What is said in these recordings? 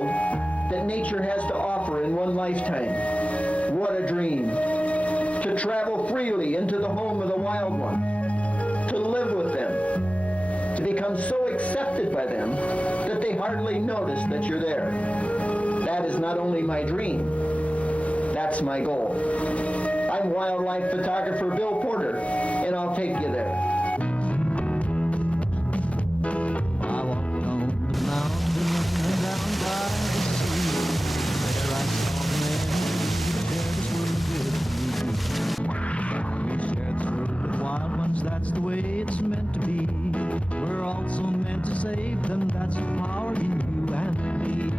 world that nature has to offer in one lifetime. What a dream! To travel freely into the home of the wild ones, to live with them, to become so accepted by them that they hardly notice that you're there. That is not only my dream, that's my goal. I'm wildlife photographer Bill Porter, and I'll take you there. I walked on the mountain down by the sea. There I saw the man who shared his world with me. We shared the world with wild ones, that's the way it's meant to be. We're also meant to save them, that's the power in you and me.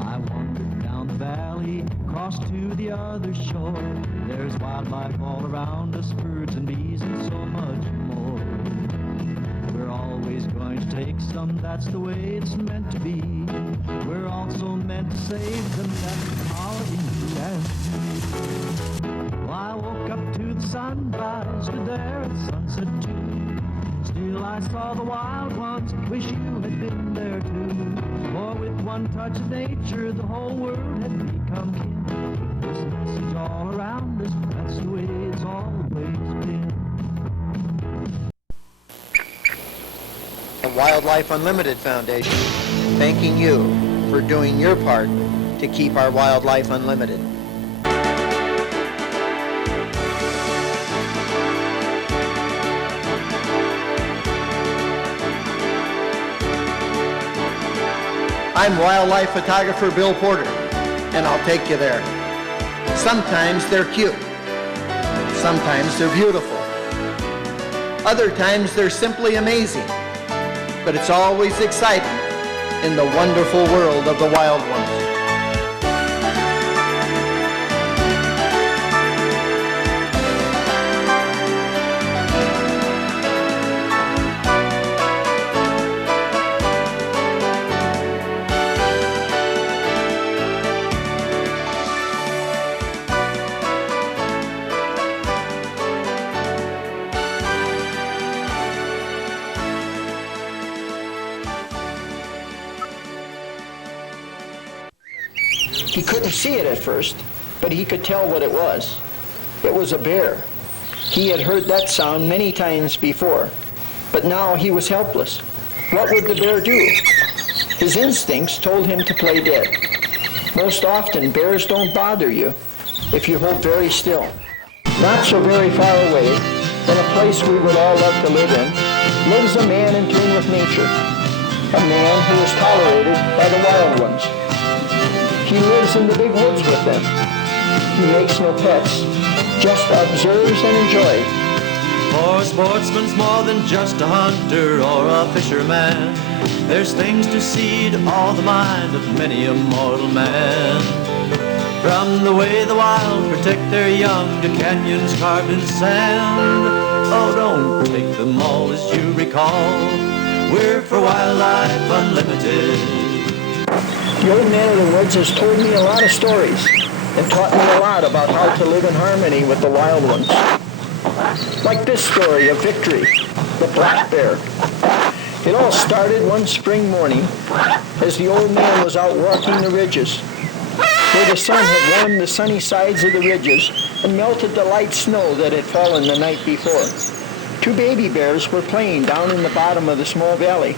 I wandered down the valley, crossed to the other shore. There's wildlife all around us, birds and bees and so much more. We're always going to take some, that's the way it's meant to be. We're also meant to save them, that's the power in you and me. Well, I woke up to the sunrise, stood there at sunset too. Still I saw the wild ones, wish you had been there too. For with one touch of nature, the whole world had become kin. This message all around us, that's the way it's always been. The Wildlife Unlimited Foundation, thanking you for doing your part to keep our wildlife unlimited. I'm wildlife photographer Bill Porter, and I'll take you there. Sometimes they're cute. Sometimes they're beautiful. Other times they're simply amazing. But it's always exciting in the wonderful world of the wild ones. He couldn't see it at first, but he could tell what it was. It was a bear. He had heard that sound many times before, but now he was helpless. What would the bear do? His instincts told him to play dead. Most often, bears don't bother you if you hold very still. Not so very far away, in a place we would all love to live in, lives a man in tune with nature. A man who is tolerated by the wild ones. He lives in the big woods with them. He makes no pets, just observes and enjoys. For a sportsman's more than just a hunter or a fisherman. There's things to see to all the mind of many a mortal man. From the way the wild protect their young to canyons carved in sand. Oh, don't take them all as you recall. We're for Wildlife Unlimited. The old man of the woods has told me a lot of stories and taught me a lot about how to live in harmony with the wild ones. Like this story of Victory, the black bear. It all started one spring morning as the old man was out walking the ridges, where the sun had warmed the sunny sides of the ridges and melted the light snow that had fallen the night before. Two baby bears were playing down in the bottom of the small valley,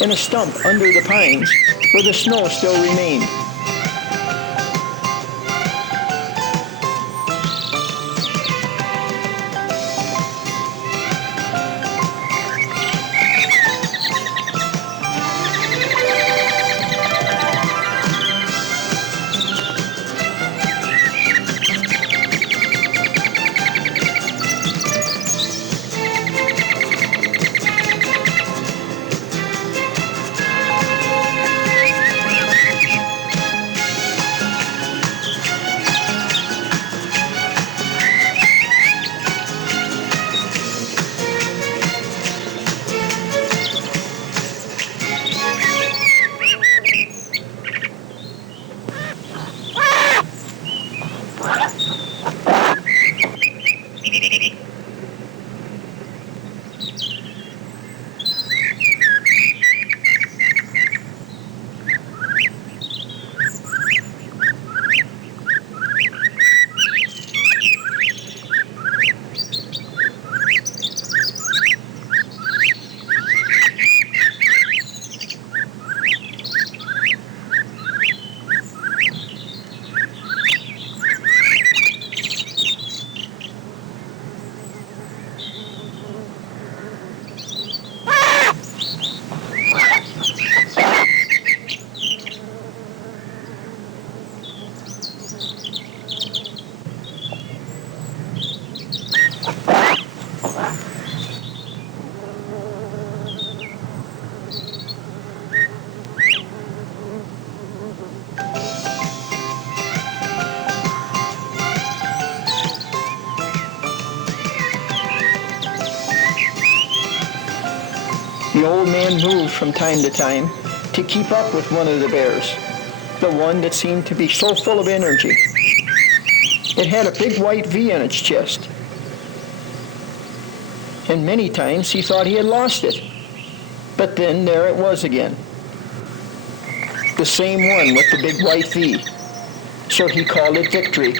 in a stump under the pines where the snow still remained. The old man moved from time to time to keep up with one of the bears, the one that seemed to be so full of energy. It had a big white V on its chest, and many times he thought he had lost it. But then there it was again, the same one with the big white V. So he called it Victory.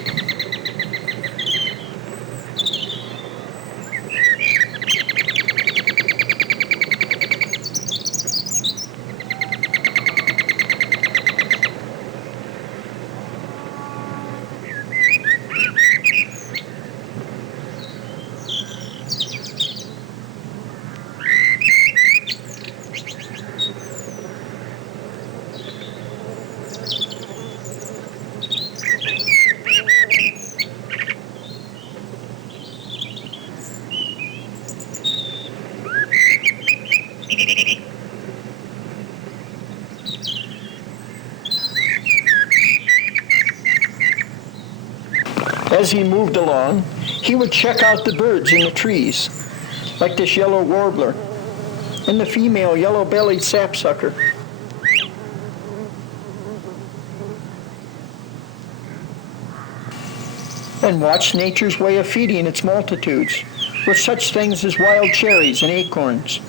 As he moved along, he would check out the birds in the trees, like this yellow warbler and the female yellow-bellied sapsucker. And watch nature's way of feeding its multitudes with such things as wild cherries and acorns.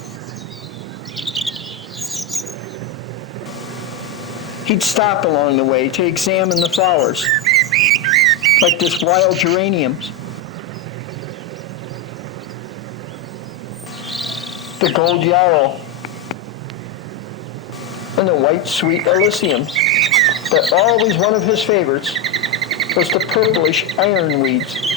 He'd stop along the way to examine the flowers, like this wild geraniums, the gold yarrow, and the white sweet alyssums. But always one of his favorites was the purplish ironweeds.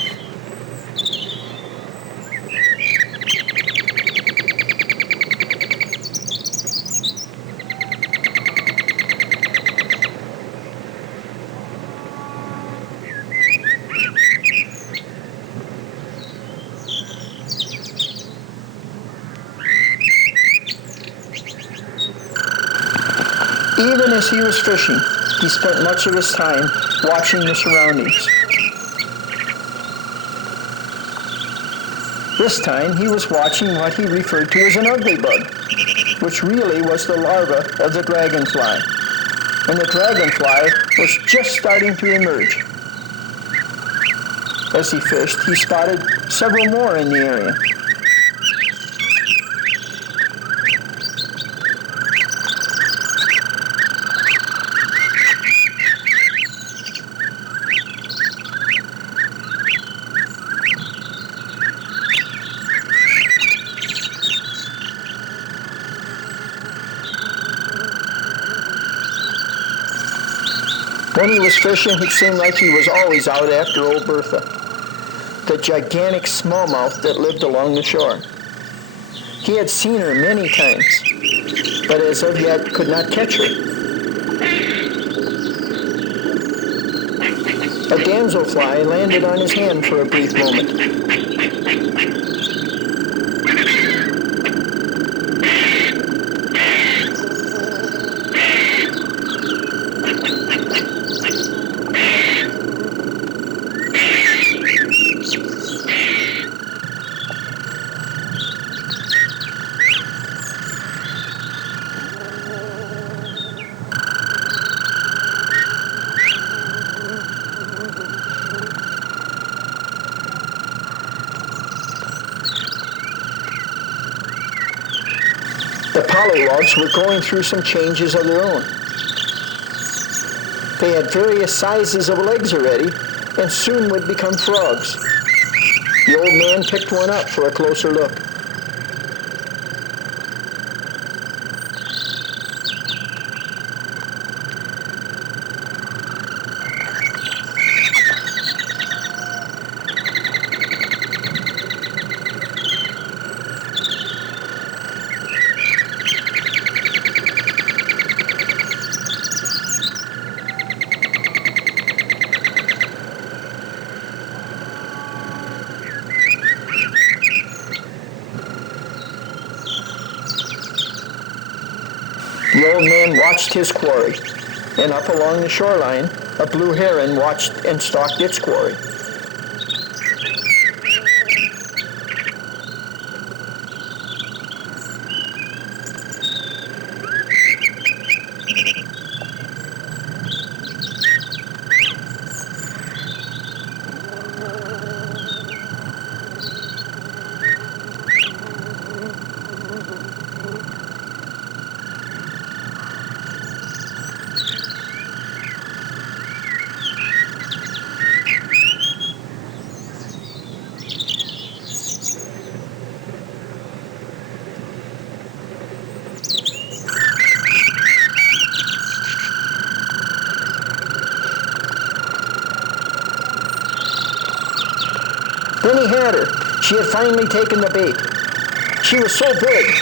Even as he was fishing, he spent much of his time watching the surroundings. This time he was watching what he referred to as an ugly bug, which really was the larva of the dragonfly. And the dragonfly was just starting to emerge. As he fished, he spotted several more in the area. When he was fishing, it seemed like he was always out after old Bertha, the gigantic smallmouth that lived along the shore. He had seen her many times, but as of yet could not catch her. A damselfly landed on his hand for a brief moment. The pollywogs were going through some changes of their own. They had various sizes of legs already, and soon would become frogs. The old man picked one up for a closer look. The old man watched his quarry, and up along the shoreline, a blue heron watched and stalked its quarry. Then he had her. She had finally taken the bait. She was so big.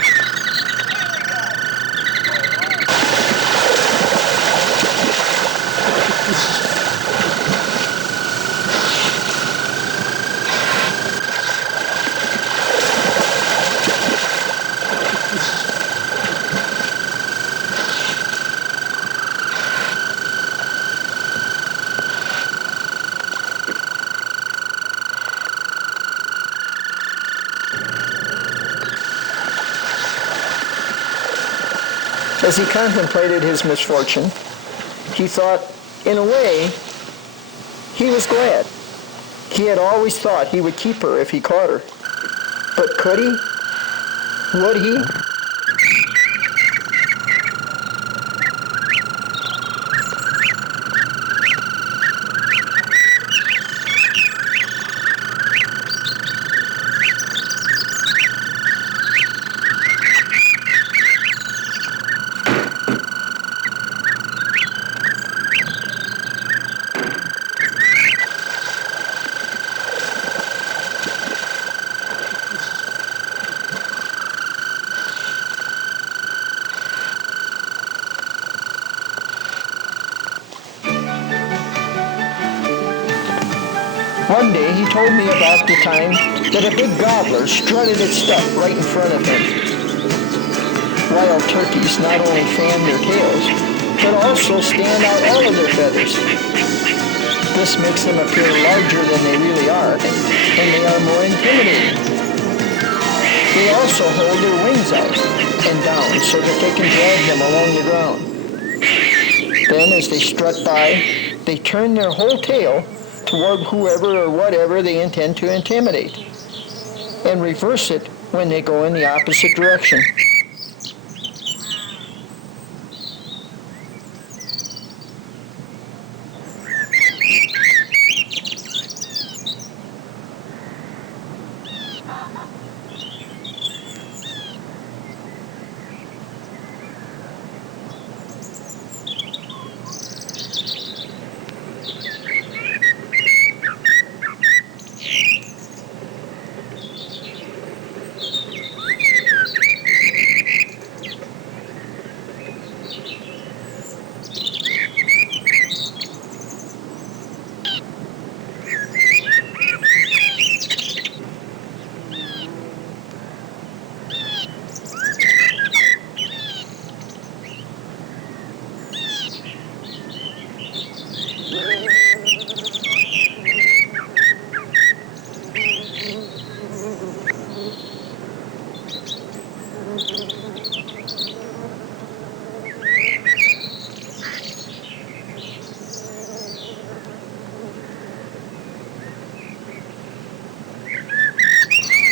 As he contemplated his misfortune, he thought, in a way, he was glad. He had always thought he would keep her if he caught her. But could he? Would he? One day he told me about the time that a big gobbler strutted its stuff right in front of him. Wild turkeys not only fan their tails, but also stand out all of their feathers. This makes them appear larger than they really are, and they are more intimidating. They also hold their wings out and down so that they can drag them along the ground. Then as they strut by, they turn their whole tail toward whoever or whatever they intend to intimidate, and reverse it when they go in the opposite direction.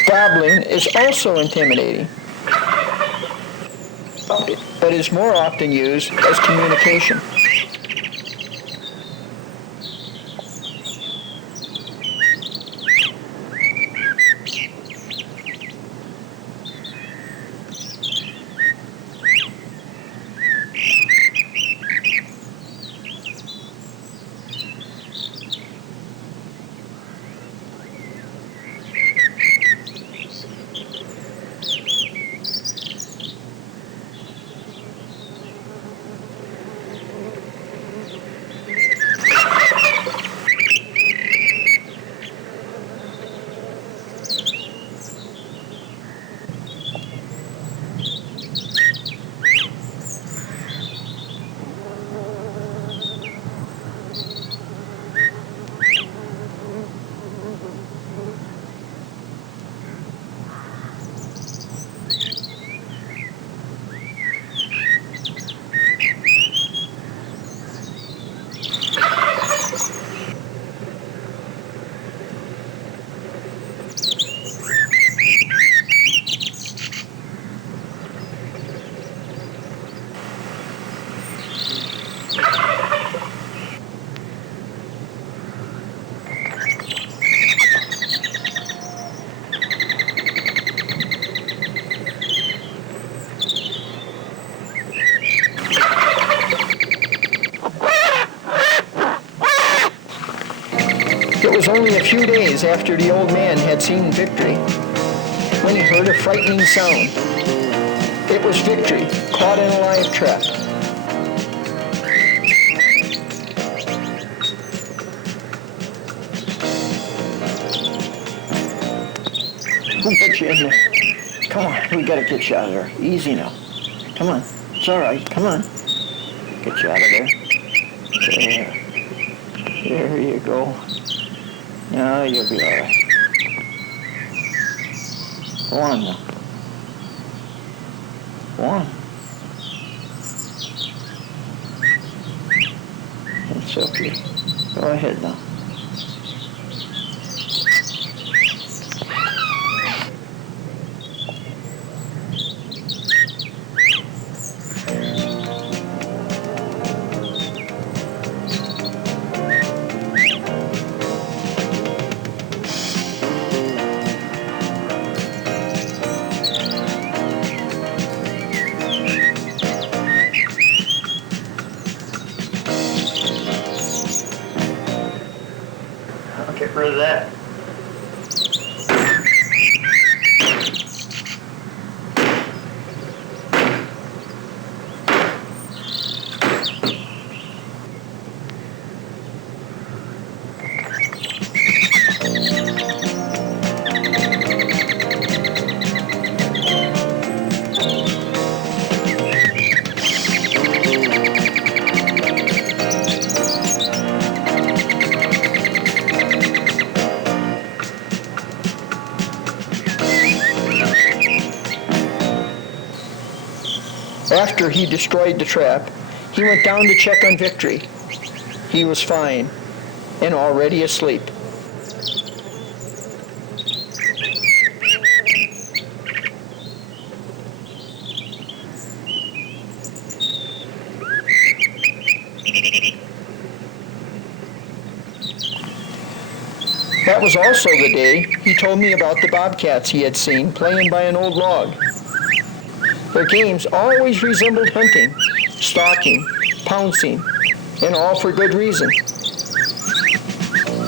Gobbling is also intimidating, but is more often used as communication. was only a few days after the old man had seen Victory when he heard a frightening sound. It was Victory, caught in a live trap. Who put you in there? Come on, we gotta get you out of there. Easy now. Come on. It's all right. Come on. Get you out of there. There. There you go. Now you'll be all right. Go on now. Go on. It's okay. Go ahead now. Get rid of that. After he destroyed the trap, he went down to check on Victory. He was fine and already asleep. That was also the day he told me about the bobcats he had seen playing by an old log. Their games always resembled hunting, stalking, pouncing, and all for good reason.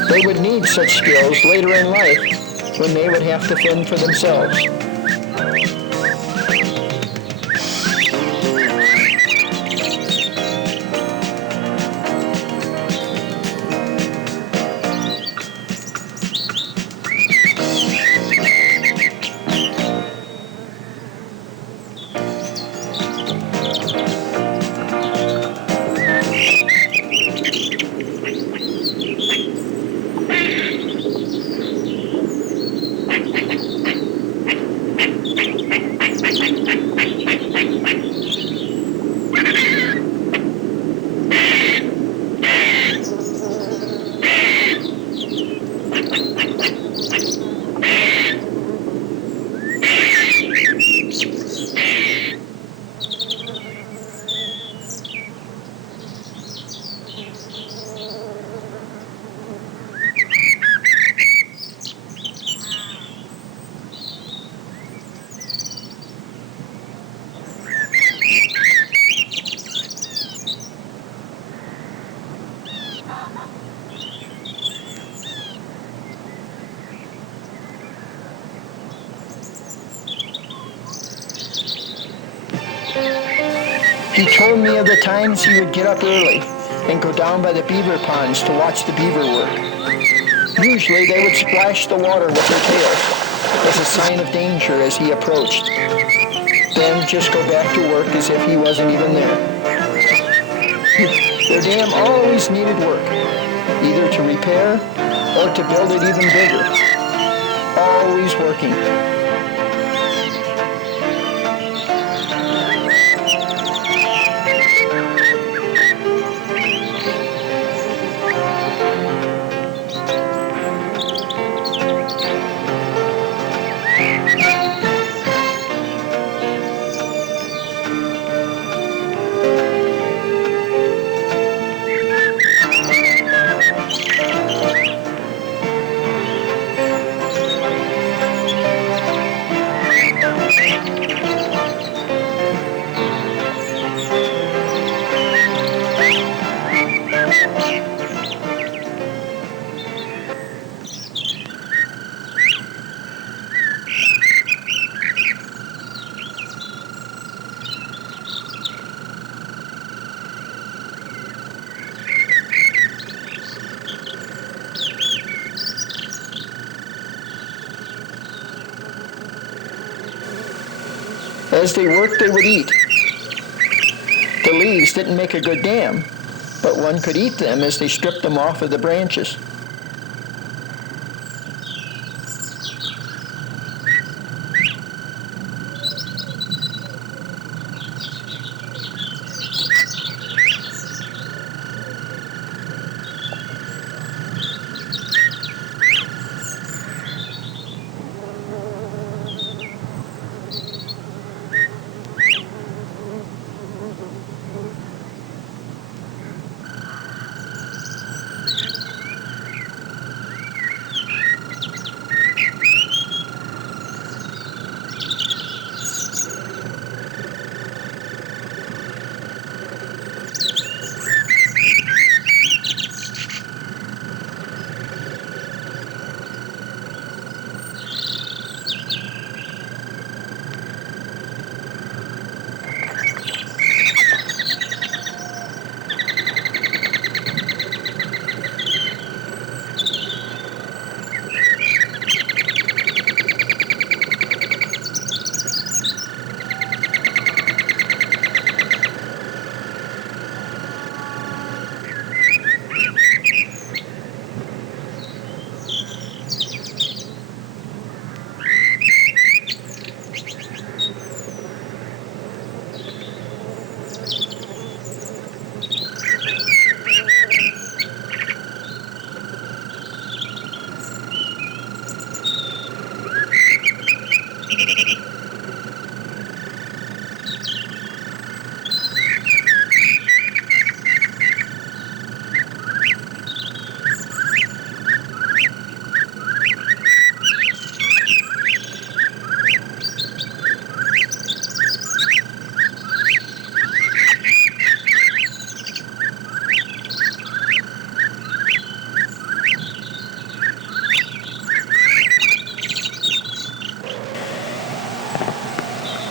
They would need such skills later in life when they would have to fend for themselves. He told me of the times he would get up early and go down by the beaver ponds to watch the beaver work. Usually they would splash the water with their tails as a sign of danger as he approached, then just go back to work as if he wasn't even there. Their dam always needed work, either to repair or to build it even bigger. Always working. As they worked, they would eat. The leaves didn't make a good dam, but one could eat them as they stripped them off of the branches.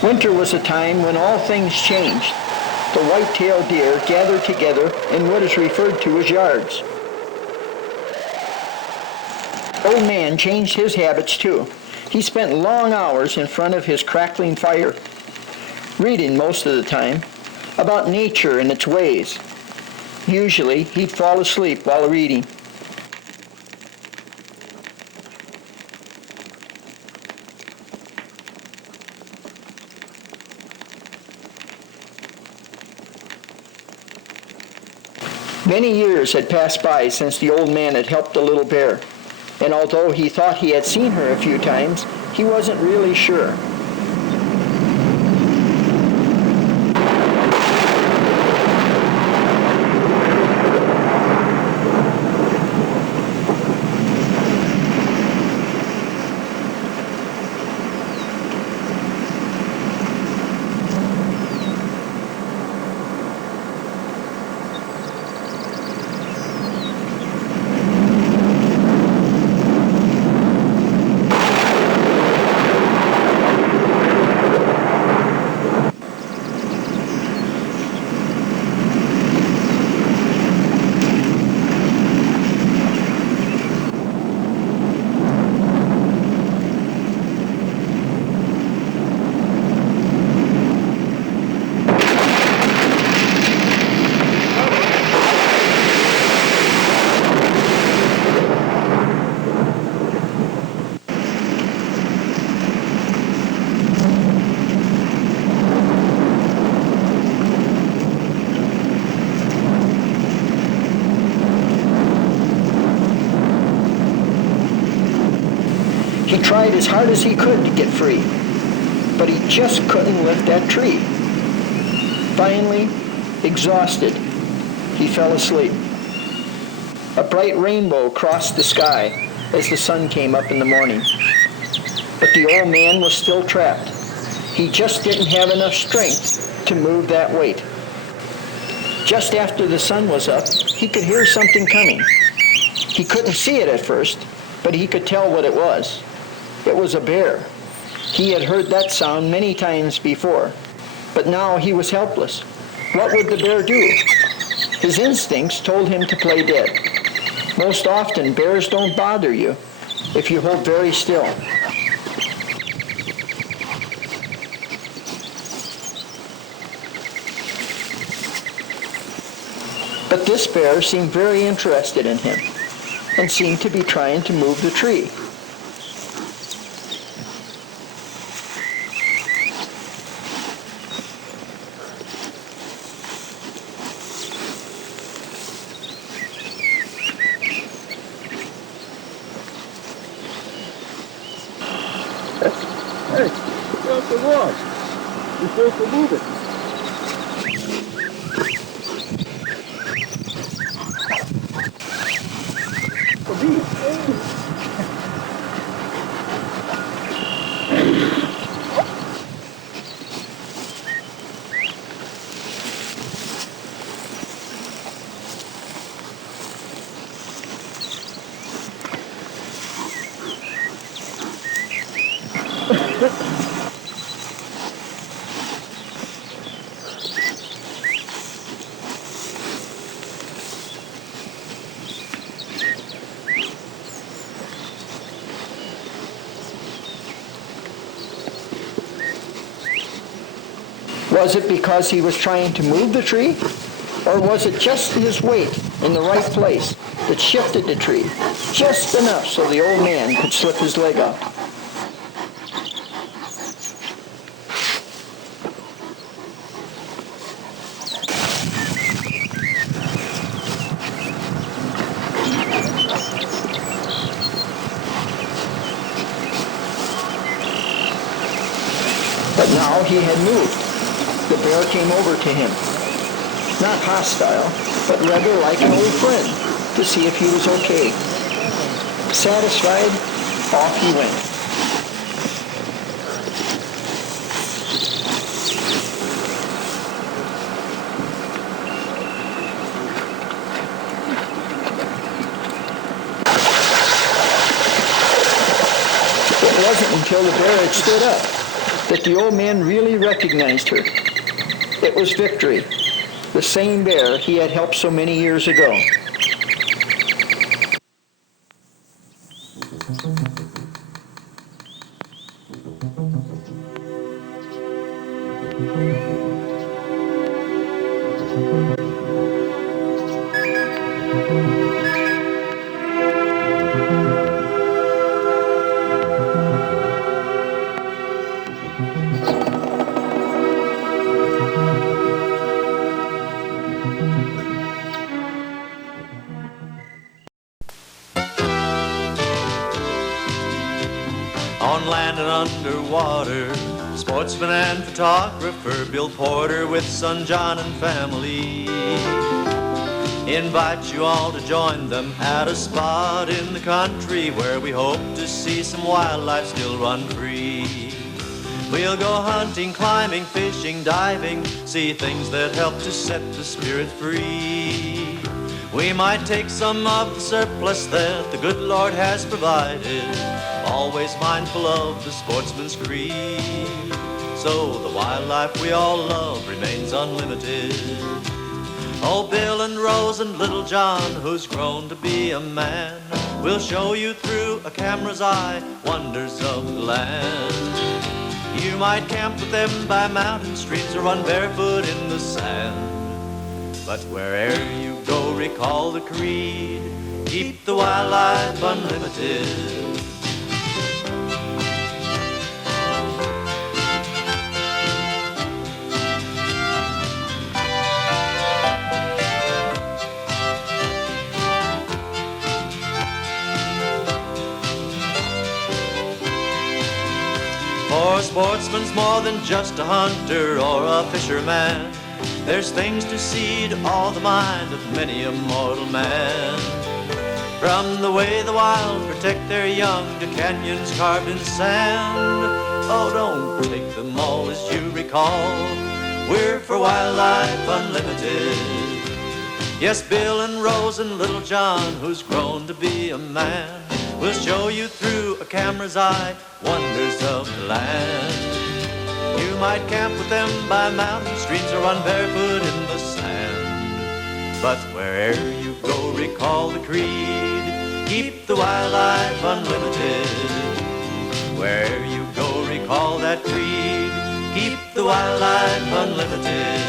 Winter was a time when all things changed. The white-tailed deer gathered together in what is referred to as yards. Old Man changed his habits too. He spent long hours in front of his crackling fire, reading most of the time about nature and its ways. Usually, he'd fall asleep while reading. Many years had passed by since the old man had helped the little bear, and although he thought he had seen her a few times, he wasn't really sure. He tried as hard as he could to get free, but he just couldn't lift that tree. Finally, exhausted, he fell asleep. A bright rainbow crossed the sky as the sun came up in the morning. But the old man was still trapped. He just didn't have enough strength to move that weight. Just after the sun was up, he could hear something coming. He couldn't see it at first, but he could tell what it was. It was a bear. He had heard that sound many times before, but now he was helpless. What would the bear do? His instincts told him to play dead. Most often, bears don't bother you if you hold very still. But this bear seemed very interested in him and seemed to be trying to move the tree. Hey, get off the log. You're supposed to move it. For me. Was it because he was trying to move the tree? Or was it just his weight in the right place that shifted the tree just enough so the old man could slip his leg up? But now he had moved. The bear came over to him, not hostile, but rather like an old friend, to see if he was okay. Satisfied, off he went. It wasn't until the bear had stood up that the old man really recognized her. It was Victory, the same bear he had helped so many years ago. On land and underwater, sportsman and photographer Bill Porter with son John and family invite you all to join them at a spot in the country where we hope to see some wildlife still run free. We'll go hunting, climbing, fishing, diving, see things that help to set the spirit free. We might take some of the surplus that the good Lord has provided, always mindful of the sportsman's creed. So the wildlife we all love remains unlimited. Oh, Bill and Rose and little John, who's grown to be a man, will show you through a camera's eye wonders of the land. You might camp with them by mountain streams or run barefoot in the sand. But wherever you go, recall the creed, keep the wildlife unlimited. For a sportsman's more than just a hunter or a fisherman. There's things to see to all the mind of many a mortal man. From the way the wild protect their young to canyons carved in sand. Oh, don't take them all as you recall. We're for wildlife unlimited. Yes, Bill and Rose and little John, who's grown to be a man, will show you through a camera's eye wonders of the land. You might camp with them by mountain streams or run barefoot in the sand. But wherever you go, recall the creed, keep the wildlife unlimited. Wherever you go, recall that creed, keep the wildlife unlimited.